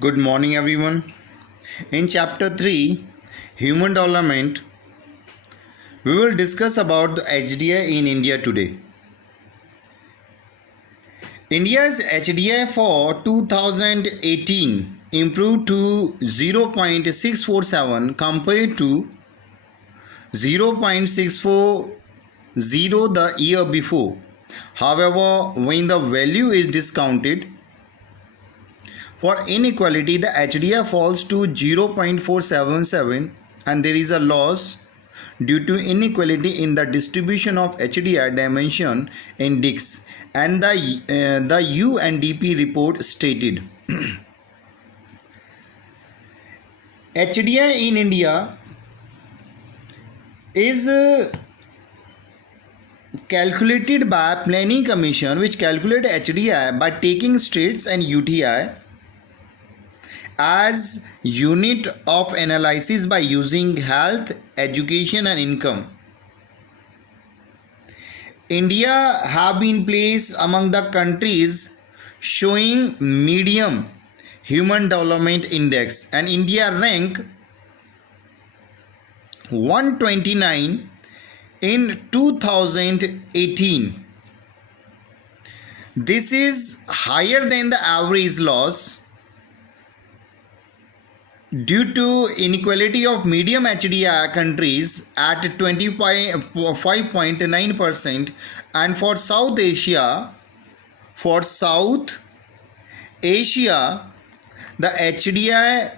Good morning, everyone. In chapter 3, Human Development, we will discuss about the HDI in India today. India's HDI for 2018 improved to 0.647 compared to 0.640 the year before. However, when the value is discounted, for inequality, the HDI falls to 0.477 and there is a loss due to inequality in the distribution of HDI dimension index, and the UNDP report stated. HDI in India is calculated by Planning Commission, which calculate HDI by taking states and UTI as unit of analysis by using health, education and income. India have been placed among the countries showing medium human development index, and India rank 129 in 2018. This is higher than the average loss due to inequality of medium HDI countries at 25.9%, and for South Asia, the HDI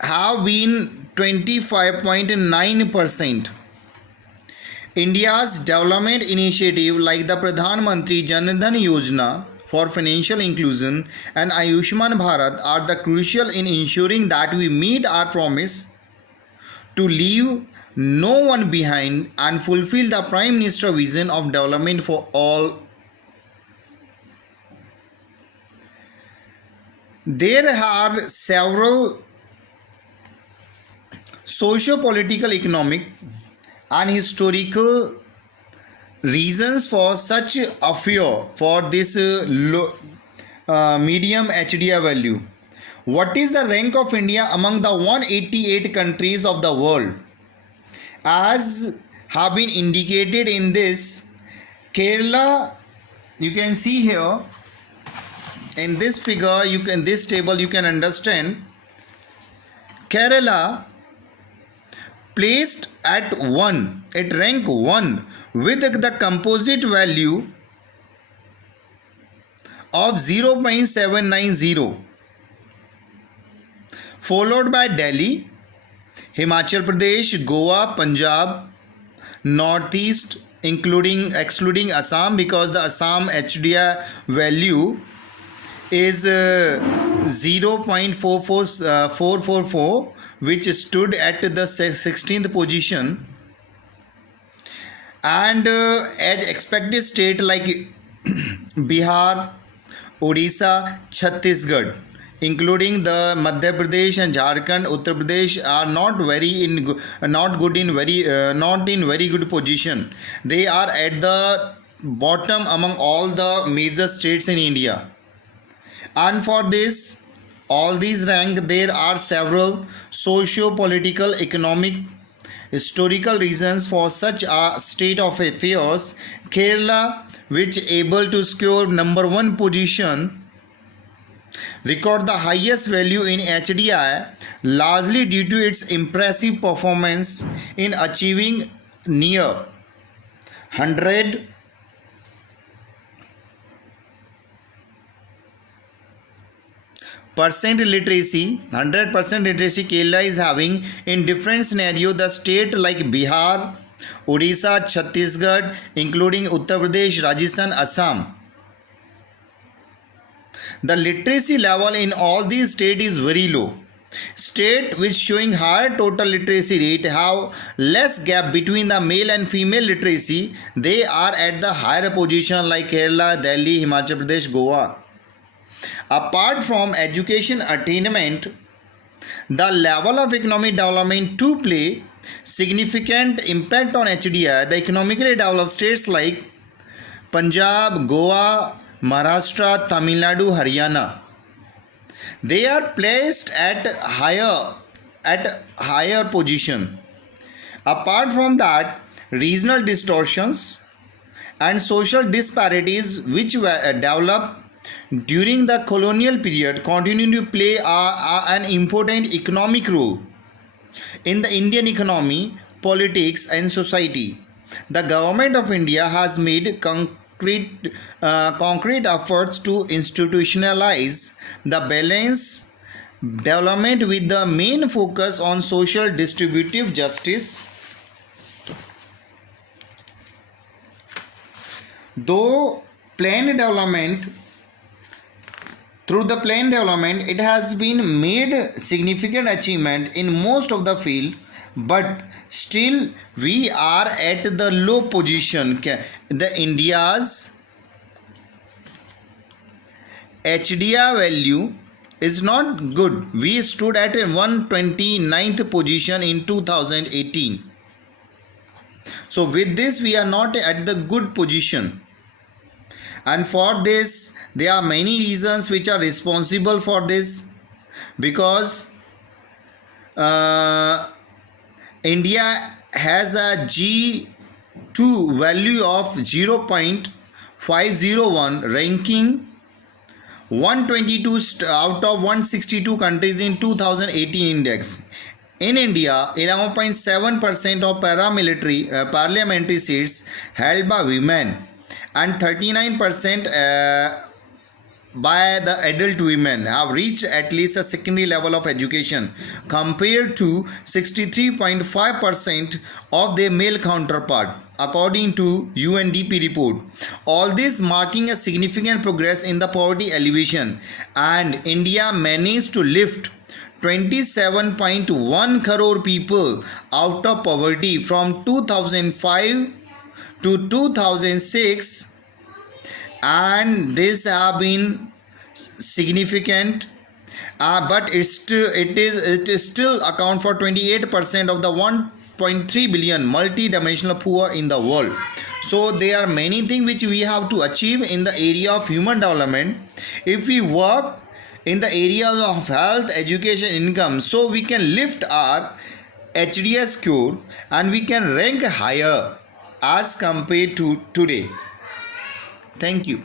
have been 25.9%. India's development initiative like the Pradhan Mantri Jan Dhan Yojana for financial inclusion and Ayushman Bharat are the crucial in ensuring that we meet our promise to leave no one behind and fulfill the Prime Minister vision of development for all. There are several socio-political, economic and historical reasons for such a fear for this medium HDI value. What is the rank of India among the 188 countries of the world? As have been indicated in this, Kerala, you can see here in this figure, this table you can understand Kerala placed at 1, it rank 1 with the composite value of 0.790, followed by Delhi, Himachal Pradesh, Goa, Punjab, Northeast excluding Assam, because the Assam HDI value is 0.44444, which stood at the 16th position, and as expected state like Bihar, Odisha, Chhattisgarh, including the Madhya Pradesh and Jharkhand, Uttar Pradesh are not in very good position. They are at the bottom among all the major states in India. And for this, all these rank, there are several socio-political, economic, historical reasons for such a state of affairs. Kerala, which able to score number 1 position, record the highest value in HDI, largely due to its impressive performance in achieving near 100% literacy. 100% literacy Kerala is having in different scenario. The state like Bihar, Odisha, Chhattisgarh, including Uttar Pradesh, Rajasthan, Assam, the literacy level in all these states is very low. State which showing higher total literacy rate have less gap between the male and female literacy. They are at the higher position like Kerala, Delhi, Himachal Pradesh, Goa. Apart from education attainment, the level of economic development to play significant impact on HDI. The economically developed states like Punjab, Goa, Maharashtra, Tamil Nadu, Haryana, They are placed at higher position. Apart from that, regional distortions and social disparities which were developed during the colonial period continue to play an important economic role in the Indian economy, politics, and society. The government of India has made concrete efforts to institutionalize the balance development with the main focus on social distributive justice. Though plan development Through the plan development, it has been made significant achievement in most of the field, but still we are at the low position. The India's HDI value is not good. We stood at a 129th position in 2018. So with this, we are not at the good position. And for this, there are many reasons which are responsible for this, because India has a G2 value of 0.501, ranking 122 out of 162 countries in 2018 index. In India, 11.7% of parliamentary seats held by women and 39% by the adult women have reached at least a secondary level of education, compared to 63.5% of their male counterpart, according to UNDP report. All this marking a significant progress in the poverty alleviation, and India managed to lift 27.1 crore people out of poverty from 2005 to 2006, and this have been significant, but it is still account for 28% of the 1.3 billion multi-dimensional poor in the world. So there are many things which we have to achieve in the area of human development. If we work in the areas of health, education, income, so we can lift our HDI score and we can rank higher as compared to today. Thank you.